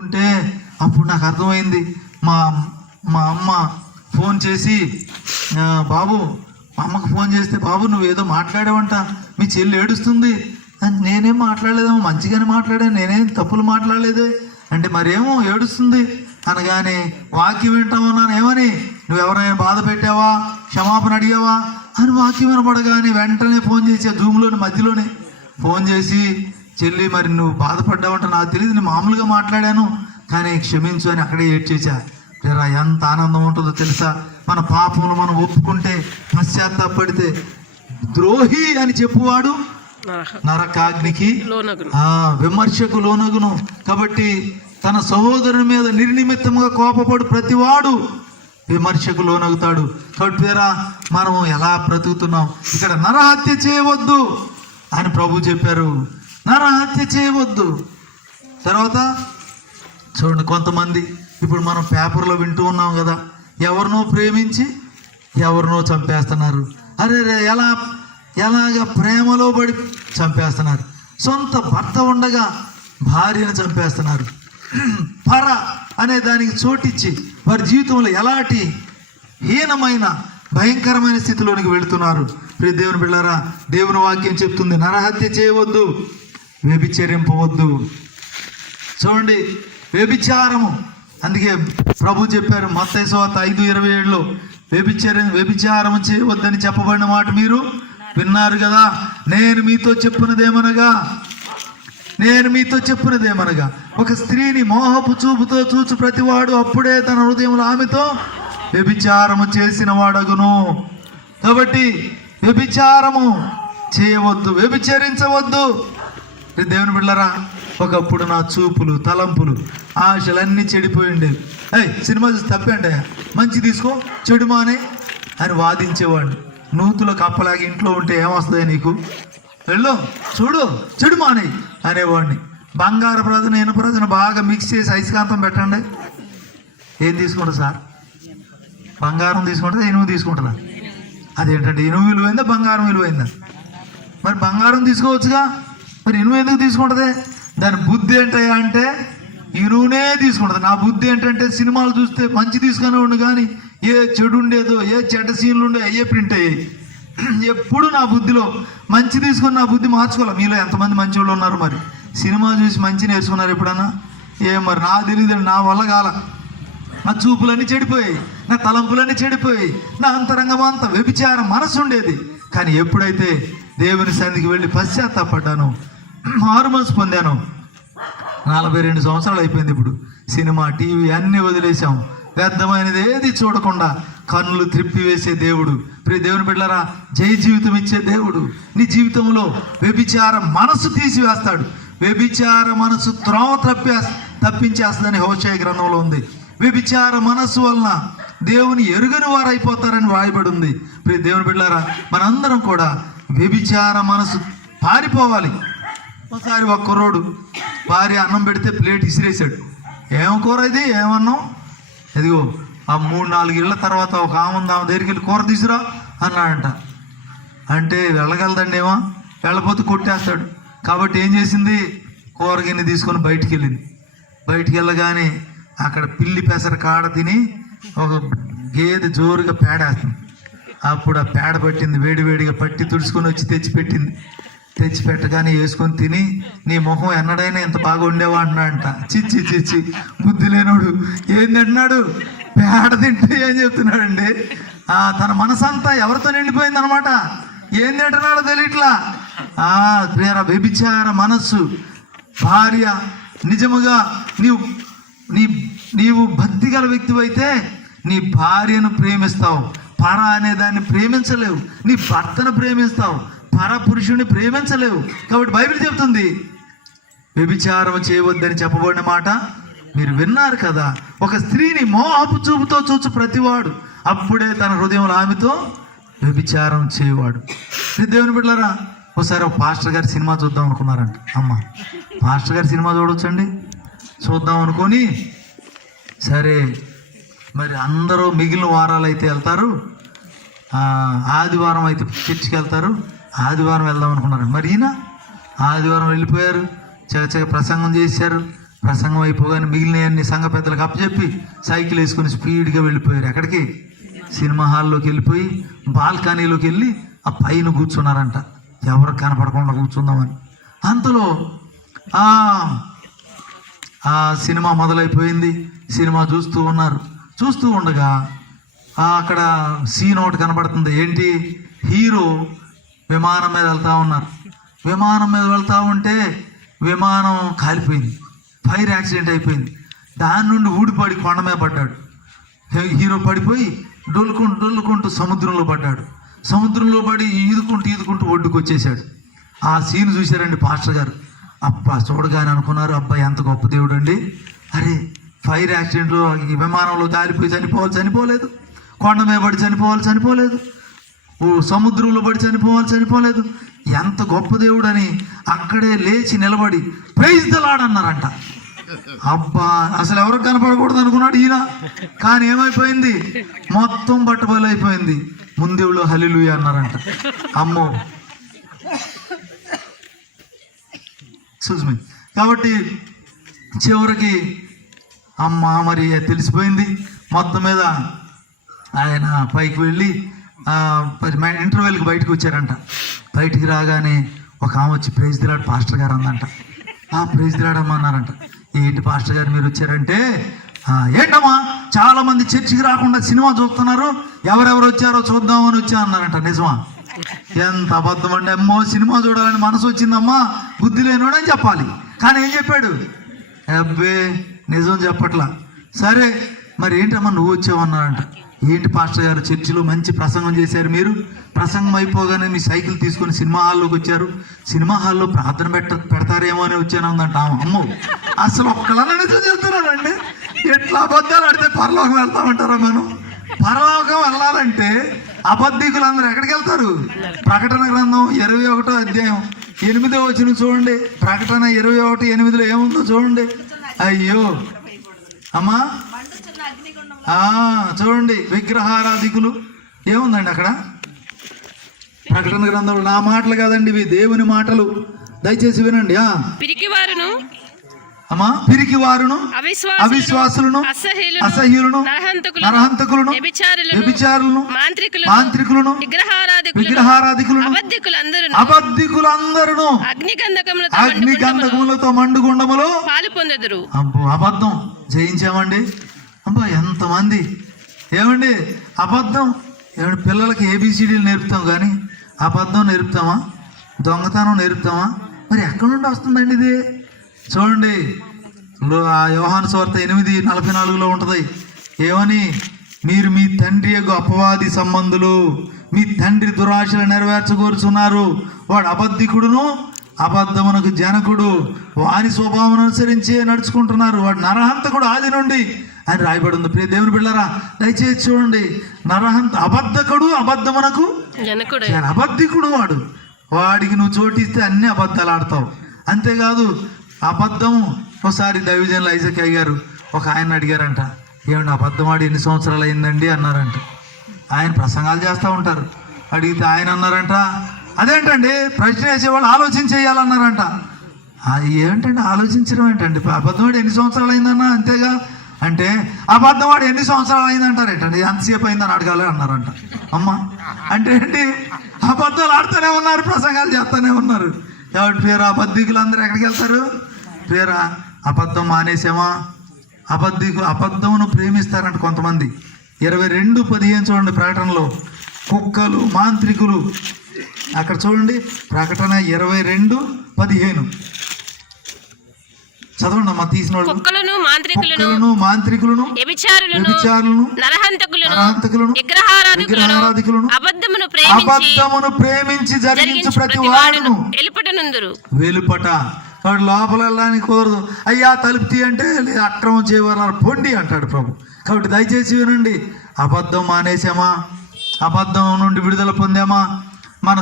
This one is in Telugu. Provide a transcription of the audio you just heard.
ఉంటే అప్పుడు నాకు అర్థమైంది. మా మా అమ్మ ఫోన్ చేసి, బాబు, మా అమ్మకు ఫోన్ చేస్తే, బాబు నువ్వేదో మాట్లాడావంట, మీ చెల్లి ఏడుస్తుంది. నేనేం మాట్లాడలేదేమో, మంచిగానే మాట్లాడాను, నేనేం తప్పులు మాట్లాడలేదే అంటే, మరేమో ఏడుస్తుంది అనగానే వాక్యం వింటామన్నాను. ఏమని, నువ్వెవరైనా బాధ పెట్టావా, క్షమాపణ అడిగావా అని వాక్యం వినపడగానే వెంటనే ఫోన్ చేసా, జూమ్లోని మధ్యలోనే ఫోన్ చేసి, చెల్లి మరి నువ్వు బాధపడ్డావంట నాకు తెలియదు, నేను మామూలుగా మాట్లాడాను కానీ క్షమించు అని అక్కడే ఏడ్చేసా. రా ఎంత ఆనందం ఉంటుందో తెలుసా, మన పాపమును మనం ఒప్పుకుంటే, పశ్చాత్తాపడితే. ద్రోహి అని చెప్పువాడు నరకాగ్నికి విమర్శకు లోనగును. కాబట్టి తన సహోదరుని మీద నిర్నిమిత్తముగా కోపపడు ప్రతివాడు విమర్శకు లోనగుతాడు. కాబట్టి మనం ఎలా బ్రతుకుతున్నాం? ఇక్కడ నరహత్య చేయవద్దు అని ప్రభు చెప్పారు, నరహత్య చేయవద్దు. తర్వాత చూడండి, కొంతమంది ఇప్పుడు మనం పేపర్లో వింటూ ఉన్నాం కదా, ఎవరినో ప్రేమించి ఎవరినో చంపేస్తున్నారు. అరే ఎలాగ ప్రేమలో పడి చంపేస్తున్నారు. సొంత భర్త ఉండగా భార్యను చంపేస్తున్నారు. పర అనే దానికి చోటిచ్చి వారి జీవితంలో ఎలాంటి హీనమైన భయంకరమైన స్థితిలోనికి వెళుతున్నారు. ప్రియ దేవుని బిడ్డలారా, దేవుని వాక్యం చెప్తుంది, నరహత్య చేయవద్దు, వ్యభిచరింపవద్దు. చూడండి, వ్యభిచారము, అందుకే ప్రభు చెప్పారు మత్తయి సువార్త 5:27లో, వ్యభిచారము చేయవద్దని చెప్పబడిన మాట మీరు విన్నారు కదా. నేను మీతో చెప్పినదేమనగా ఒక స్త్రీని మోహపు చూపుతో చూచు ప్రతివాడు అప్పుడే తన హృదయంలో ఆమెతో వ్యభిచారము చేసిన వాడగును. కాబట్టి వ్యభిచారము చేయవద్దు, వ్యభిచరించవద్దు. దేవుని బిడ్డలారా, ఒకప్పుడు నా చూపులు, తలంపులు, ఆశలన్నీ చెడిపోయిండేవి. సినిమా చూసి తప్పేంటే, మంచి తీసుకో, చెడు మానే అని వాదించేవాడిని. నూతులకు అప్పలాగి ఇంట్లో ఉంటే ఏమొస్తుంది నీకు, వెళ్ళు చూడు, చెడు మానే అనేవాడిని. బంగారు ప్రజన ఇనుప ప్రజన బాగా మిక్స్ చేసి అయస్కాంతం పెట్టండి, ఏం తీసుకుంటా సార్? బంగారం తీసుకుంటుందా, ఇనుము తీసుకుంటుందా? అదేంటంటే, ఇనుము విలువైందా, బంగారం విలువైందా? మరి బంగారం తీసుకోవచ్చుగా, మరి ఇనుము ఎందుకు తీసుకుంటుంది? దాని బుద్ధి ఏంటయ్యా అంటే ఇనువునే తీసుకుంటుంది. నా బుద్ధి ఏంటంటే, సినిమాలు చూస్తే మంచి తీసుకునే ఉండు కానీ ఏ చెడు ఉండేదో, ఏ చెడ్డ సీన్లు ఉండేదో అయ్యే ప్రింట్ అయ్యాయి. ఎప్పుడు నా బుద్ధిలో మంచి తీసుకుని నా బుద్ధి మార్చుకోవాలి. మీలో ఎంతమంది మంచి వాళ్ళు ఉన్నారు? మరి సినిమా చూసి మంచి నేర్చుకున్నారు ఎప్పుడన్నా? మరి నాకు తెలియదు, నా వల్ల కాల. నా చూపులన్నీ చెడిపోయాయి, నా తలంపులన్నీ చెడిపోయాయి, నా అంతరంగం అంతా వ్యభిచార మనసు ఉండేది. కానీ ఎప్పుడైతే దేవుని సన్నిధికి వెళ్ళి పశ్చాత్తాపడ్డాను, మారు మనసు పొందాను, 42 సంవత్సరాలు అయిపోయింది. ఇప్పుడు సినిమా, టీవీ అన్నీ వదిలేసాం. వ్యర్థమైనది ఏది చూడకుండా కన్నులు త్రిప్పివేసే దేవుడు, ప్రియ దేవుని బిడ్డలారా, జయ జీవితం ఇచ్చే దేవుడు నీ జీవితంలో వ్యభిచార మనసు తీసివేస్తాడు. వ్యభిచార మనసు త్రోవ తప్పించేస్తుందని హోషేయ గ్రంథంలో ఉంది. వ్యభిచార మనసు వలన దేవుని ఎరుగని వారు అయిపోతారని వ్రాయబడి ఉంది. ప్రియ దేవుని బిడ్డలారా, మనందరం కూడా వ్యభిచార మనసు పారిపోవాలి. ఒకసారి ఒక కుర్రోడు భార్య అన్నం పెడితే ప్లేట్ ఇసిరేసాడు. ఏం కూర ఇది, ఏమన్నాం? ఇదిగో ఆ 3-4 ఇళ్ళ తర్వాత ఒక ఆమె దగ్గరికి వెళ్ళి కూర తీసురా అన్నాడంట. అంటే వెళ్ళగలదండి ఏమో, వెళ్ళపోతే కొట్టేస్తాడు. కాబట్టి ఏం చేసింది, కూర గిన్నె తీసుకొని బయటికి వెళ్ళింది. బయటికి వెళ్ళగానే అక్కడ పిల్లి పెసర కాడ తిని ఒక గేదె జోరుగా పేడేస్తుంది. అప్పుడు ఆ పేడ పట్టింది, వేడివేడిగా పట్టి తుడుచుకొని వచ్చి తెచ్చి పెట్టగానే వేసుకొని తిని, నీ మొహం ఎన్నడైనా ఎంత బాగా ఉండేవా అంటున్నాడంట. చిచ్చి బుద్ధి లేనోడు ఏంటంటున్నాడు, పేడ తింటే ఏం చెప్తున్నాడండి? తన మనసంతా ఎవరితో నిండిపోయింది అనమాట. ఏం తింటున్నాడో తెలియట్లా. వ్యభిచార మనస్సు. భార్య, నిజముగా నీవు భక్తి గల వ్యక్తివైతే నీ భార్యను ప్రేమిస్తావు, పర అనే దాన్ని ప్రేమించలేవు. నీ భర్తను ప్రేమిస్తావు, పర పురుషుని ప్రేమించలేవు. కాబట్టి బైబిల్ చెప్తుంది, వ్యభిచారం చేయవద్దని చెప్పబడిన మాట మీరు విన్నారు కదా. ఒక స్త్రీని మోహపు చూపుతో చూచు ప్రతివాడు అప్పుడే తన హృదయంలో ఆమెతో వ్యభిచారం చేయవాడు. దేవుని బిడ్డలారా, ఒకసారి ఒక పాస్టర్ గారి సినిమా చూద్దాం అనుకున్నారంట. అమ్మ, పాస్టర్ గారి సినిమా చూడొచ్చండి, చూద్దాం అనుకొని, సరే మరి అందరూ మిగిలిన వారాలు అయితే వెళ్తారు, ఆదివారం అయితే చర్చికి వెళ్తారు, ఆదివారం వెళ్దాం అనుకున్నారు. మరి ఈయన ఆదివారం వెళ్ళిపోయారు, చక్కగా ప్రసంగం చేశారు, ప్రసంగం అయిపోగానే మిగిలినవన్నీ సంఘ పెద్దలకు అప్పచెప్పి సైకిల్ వేసుకొని స్పీడ్గా వెళ్ళిపోయారు. ఎక్కడికి? సినిమా హాల్లోకి వెళ్ళిపోయి బాల్కనీలోకి వెళ్ళి ఆ పైన కూర్చున్నారంట, ఎవరు కనపడకుండా కూర్చుందామని. అంతలో ఆ సినిమా మొదలైపోయింది. సినిమా చూస్తూ ఉన్నారు. చూస్తూ ఉండగా అక్కడ సీన్ ఒకటి కనపడుతుంది. ఏంటి? హీరో విమానం మీద వెళ్తూ ఉన్నారు. విమానం మీద వెళ్తూ ఉంటే విమానం కాలిపోయింది, ఫైర్ యాక్సిడెంట్ అయిపోయింది. దాని నుండి ఊడిపడి కొండ మీద పడ్డాడు. హీరో పడిపోయి డొల్లుకుంటూ సముద్రంలో పడ్డాడు. సముద్రంలో పడి ఈదుకుంటూ ఒడ్డుకు వచ్చేసాడు. ఆ సీన్ చూశారండి పాస్టర్ గారు. అబ్బా, చూడగానే అనుకున్నారు, అబ్బాయి ఎంత గొప్ప దేవుడు అండి. అరే, ఫైర్ యాక్సిడెంట్లో ఈ విమానంలో కాలిపోయి చనిపోలేదు, కొండ మీద పడి చనిపోలేదు, సముద్రంలో పడి చనిపోలేదు, ఎంత గొప్ప దేవుడు అని అక్కడే లేచి నిలబడి ప్రైజ్ ది లార్డ్ అన్నారంట. అబ్బా, అసలు ఎవరు కనపడకూడదు అనుకున్నాడు ఈయన. కానీ ఏమైపోయింది? మొత్తం బట్టబయలు అయిపోయింది. ముందేవులో హల్లెలూయా అన్నారంట. అమ్మో, చూసి కాబట్టి చివరికి అమ్మ మరి తెలిసిపోయింది. మొత్తం మీద ఆయన పైకి వెళ్ళి ఇంటర్వ్యూకి బయటకు వచ్చారంట. బయటికి రాగానే ఒక ఆమె వచ్చి ప్రైజ్ ది లార్డ్ పాస్టర్ గారు అందంట. ప్రైజ్ ది లార్డ్ అమ్మ అన్నారంట. ఏంటి పాస్టర్ గారు మీరు వచ్చారంటే, ఏంటమ్మా చాలా మంది చర్చికి రాకుండా సినిమా చూస్తున్నారు, ఎవరెవరు వచ్చారో చూద్దామని వచ్చా అన్నారంట. నిజమా? ఎంత అబద్ధం అండి. అమ్మో, సినిమా చూడాలని మనసు వచ్చిందమ్మా, బుద్ధి లేనోడని చెప్పాలి. కానీ ఏం చెప్పాడు? అబ్బే, నిజం చెప్పట్లా. సరే మరి ఏంటమ్మా నువ్వు వచ్చావన్నారంట. ఏంటి పాస్టర్ గారు, చర్చిలో మంచి ప్రసంగం చేశారు, మీరు ప్రసంగం అయిపోగానే మీ సైకిల్ తీసుకొని సినిమా హాల్లోకి వచ్చారు, సినిమా హాల్లో ప్రార్థన పెడతారేమో అని వచ్చాను అందంట. అమ్మో, అసలు ఒక్కళ్ళని నిజం చెప్తున్నారండి. ఎట్లా అబద్ధాలు ఆడితే పరలోకం వెళ్తామంటారా? మనం పరలోకం వెళ్ళాలంటే అబద్ధికులందరూ ఎక్కడికి వెళ్తారు? ప్రకటన గ్రంథం 21వ అధ్యాయం 8వ వచనం చూడండి. ప్రకటన 21:8 ఏముందో చూడండి. అయ్యో అమ్మా, చూడండి, విగ్రహారాధికులు ఏముందండి అక్కడ? ప్రకటన గ్రంథంలో నా మాటలు కాదండి, ఇవి దేవుని మాటలు, దయచేసి వినండి. పిరికివారును, అవిశ్వాసులను, అసహ్యులను, నరహంతకులను, వ్యభిచారులను, మాంత్రికులను, విగ్రహారాధికులను, అబద్ధికులందరూ అగ్నిగంధకములతో మండుగుండములో పాలుపొందెదరు. అబ్బో, అబద్ధం జయించామండి. అబ్బా, ఎంతమంది! ఏమండి అబద్ధం? ఏమండి పిల్లలకి ABCDలు నేర్పుతాం కానీ అబద్ధం నేర్పుతామా? దొంగతనం నేర్పుతామా? మరి ఎక్కడి నుండి వస్తుందండి ఇది? చూడండి, యోహాను సువార్త 8:44 ఉంటుంది. ఏమని? మీరు మీ తండ్రి యొక్క అపవాది సంబంధులు, మీ తండ్రి దురాశలు నెరవేర్చగోరుచున్నారు. వాడు అబద్ధికుడును, అబద్ధమునకు జనకుడు, వాని స్వభావం అనుసరించి నడుచుకుంటున్నారు. వాడు నరహంతకుడు ఆది నుండి అని రాయబడి ఉంది. ప్రియ దేవుని బిడ్డలారా, దయచేసి చూడండి. అబద్ధకుడు, అబద్ధమునకు అబద్ధికుడు వాడికి నువ్వు చోటిస్తే అన్ని అబద్ధాలు ఆడతావు. అంతేకాదు అబద్ధం. ఒకసారి దైవజనులు ఐజక్ గారు ఒక ఆయన అడిగారంట, ఏమండి అబద్ధం ఆడి ఎన్ని సంవత్సరాలు అయిందండి అన్నారంట. ఆయన ప్రసంగాలు చేస్తూ ఉంటారు. అడిగితే ఆయన అన్నారంట, అదేంటండి ప్రశ్న వేసేవాళ్ళు ఆలోచించేయాలన్నారంట. ఏమిటండి ఆలోచించడం ఏంటండి? అబద్ధం ఆడి ఎన్ని సంవత్సరాలు అయిందన్నా? అంతేగా అంటే అబద్ధం ఆడి ఎన్ని సంవత్సరాలు అయిందంటారు ఏంటండి? ఎంతసేపు అయిందని అడగాలి అన్నారంట. అమ్మ అంటే ఏంటి? అబద్ధాలు ఆడుతూనే ఉన్నారు, ప్రసంగాలు చేస్తూనే ఉన్నారు. ఎవరి పేరు? అబద్ధికులందరూ ఎక్కడికి వెళ్తారు? పేరా అబద్ధం మానేసామా? అబద్ధమును ప్రేమిస్తారంట కొంతమంది. 22:15 చూడండి ప్రకటనలో. కుక్కలు, మాంత్రికులు, అక్కడ చూడండి ప్రకటన 22:15 చదవండి అమ్మా, తీసిన వాళ్ళు. కుక్కలను, మాంత్రికులను, వ్యభిచారులను, నరహంతకులను, విగ్రహారాధికులను, అబద్ధమును ప్రేమించి జరిగించు ప్రతి వాడును వెలుపట. కాబట్టి లోపల వెళ్ళడానికి కుదరదు. అయ్యా తలుపు తీ అంటే అక్రమం చేయవారు పొండి అంటాడు ప్రభు. కాబట్టి దయచేసి వినండి. అబద్ధం మానేసామా? అబద్ధం నుండి విడుదల పొందామా? మన